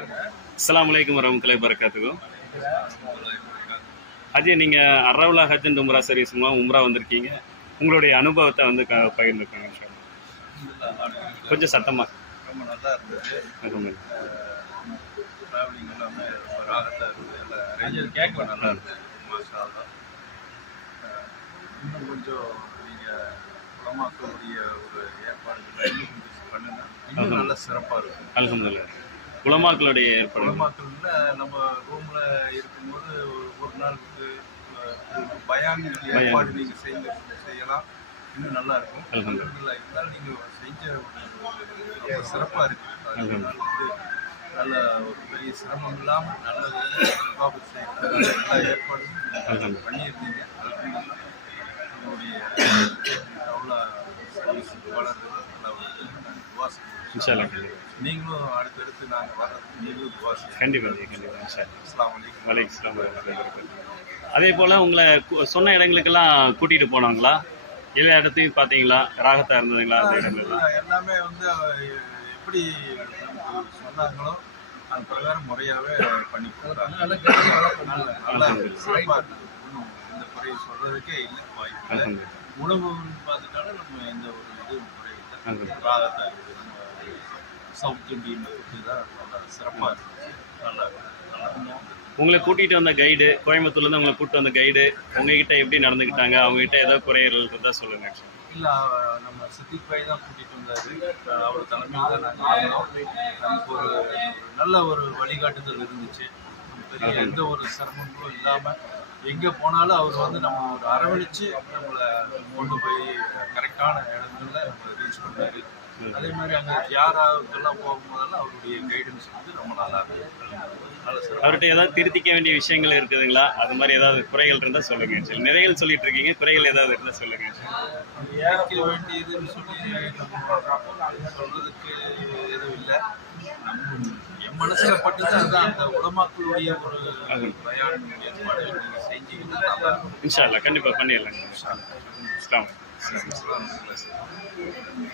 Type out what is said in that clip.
அஸ்ஸலாமு அலைக்கும் வரஹ்மத்துல்லாஹி வபரகாத்துஹு. ஹஜி, நீங்கள் அரவுலா ஹஜ் அண்ட் உம்ரா சர்வீஸ் மூலம் உம்ரா வந்திருக்கீங்க. உங்களுடைய அனுபவத்தை வந்து பகிர்ந்துக்கோங்க இன்ஷா அல்லாஹ். கொஞ்சம் சத்தமாக. ரொம்ப நல்லா இருந்தது. ட்ராவலிங் எல்லாமே ரொம்ப ராகத்தாக இருந்தது. எல்லாம் அரேஞ்ச் கேட்க நல்லா இருந்தது. மாஷா அல்லாஹ். இன்னும் கொஞ்சம் நீங்கள் உலமாக்களுடைய ஒரு ஏற்பாடுகளை இன்னும் கொஞ்சம் பண்ணுங்க, இன்னும் நல்லா சிறப்பாக இருக்கும். அல்ஹம்துலில்லாஹ். உலமாக்களுடைய ஏற்பாடு. உலமாக்கள்ல நம்ம ரூமில் இருக்கும்போது ஒரு நாளுக்கு பயான் ஏற்பாடு நீங்கள் செய்யலாம், இன்னும் நல்லா இருக்கும். அல்ஹம்துலில்லாஹ். இருந்தாலும் நீங்கள் செஞ்ச ரொம்ப சிறப்பாக இருக்குது. அதனால வந்து நல்ல ஒரு பெரிய சிரமம் இல்லாமல் நல்ல எல்லா ஏற்பாடும் பண்ணியிருந்தீங்க. அல்ஹம்துலில்லாஹ். நம்மளுடைய அவ்வளோ சர்வீஸ் வளர்ந்து நல்லா இன்ஷா அல்லாஹ். நீங்களும் அடுத்தடுத்து நாங்கள் வர்றதுக்கு நீங்களும் துவாசி. கண்டிப்பாக கண்டிப்பாக இன்ஷா அல்லாஹ். அஸ்ஸலாமு அலைக்கும். வலைக்கும் ஸலாம் வரஹ்மத்துல்லாஹி வபரகாத்துஹு. அதே போல் உங்களை சொன்ன இடங்களுக்கெல்லாம் கூட்டிகிட்டு போனாங்களா? எல்லா இடத்தையும் பார்த்தீங்களா? ராகத்தாக இருந்ததுங்களா அந்த இடங்கள்லாம்? எல்லாமே வந்து எப்படி நமக்கு சொன்னாங்களோ அது பிரகாரம் முறையாகவே பண்ணி கொடுத்தாங்க. நல்லா சிறப்பாக இருந்தது. ஒன்றும் இந்த குறையை சொல்கிறதுக்கே இல்லை, வாய்ப்பு இல்லை. உணவுன்னு பார்த்துட்டாலும் நம்ம எந்த ஒரு இதுவும் குறையில்லை, ராகத்தாக இருக்குது. நம்ம சவுத் இந்தியன் ஃபுட்டு தான் நல்லா சிறப்பாக இருந்துச்சு. நல்லா நல்லா. உங்களை கூட்டிகிட்டு வந்த கைடு, கோயம்புத்தூர்லேருந்து உங்களை கூப்பிட்டு வந்த கைடு உங்ககிட்ட எப்படி நடந்துக்கிட்டாங்க? அவங்ககிட்ட ஏதாவது குறைகள் இருந்தால் சொல்லுங்கள். இல்லை, நம்ம சித்திக் பாய் தான் கூட்டிகிட்டு வந்தார். அவர் தலைமையில் தான் நாங்கள் வந்தோம். நமக்கு ஒரு நல்ல ஒரு வழிகாட்டுதல் இருந்துச்சு. பெரிய எந்த ஒரு சிரமங்களும் இல்லாமல் எங்கே போனாலும் அவர் வந்து நம்ம ஒரு அரவணைச்சு நம்மளை கொண்டு போய் கரெக்டான இடத்துல நம்ம ரீச் பண்ணார். அதே மாதிரி அங்கே ஜியாராவுக்கெல்லாம் போகும்போதெல்லாம் அவருடைய கைடன்ஸ் வந்து ரொம்ப நல்லா இருந்தது. அவர்கிட்ட ஏதாவது திருத்திக்க வேண்டிய விஷயங்கள் இருக்குதுங்களா? அது மாதிரி ஏதாவது குறைகள் இருந்தால் சொல்லுங்க. சரி, நிறைகள் சொல்லிட்டு இருக்கீங்க, குறைகள் ஏதாவது இருந்தால் சொல்லுங்க. ஏற்க வேண்டியதுன்னு சொல்லி நம்ம சொல்றதுக்கு எதுவும் இல்லை. என் மனசுல பட்டுதான் அதுதான். அந்த உலமாக்களுடைய ஒரு பயான் ஏற்பாடு நீங்கள் செஞ்சீங்கன்னா நல்லா இருக்கும். இன்ஷா அல்லாஹ் கண்டிப்பாக பண்ணிடலாங்க. இன்ஷா அல்லாஹ். அஸ்ஸலாமு அலைக்கும்.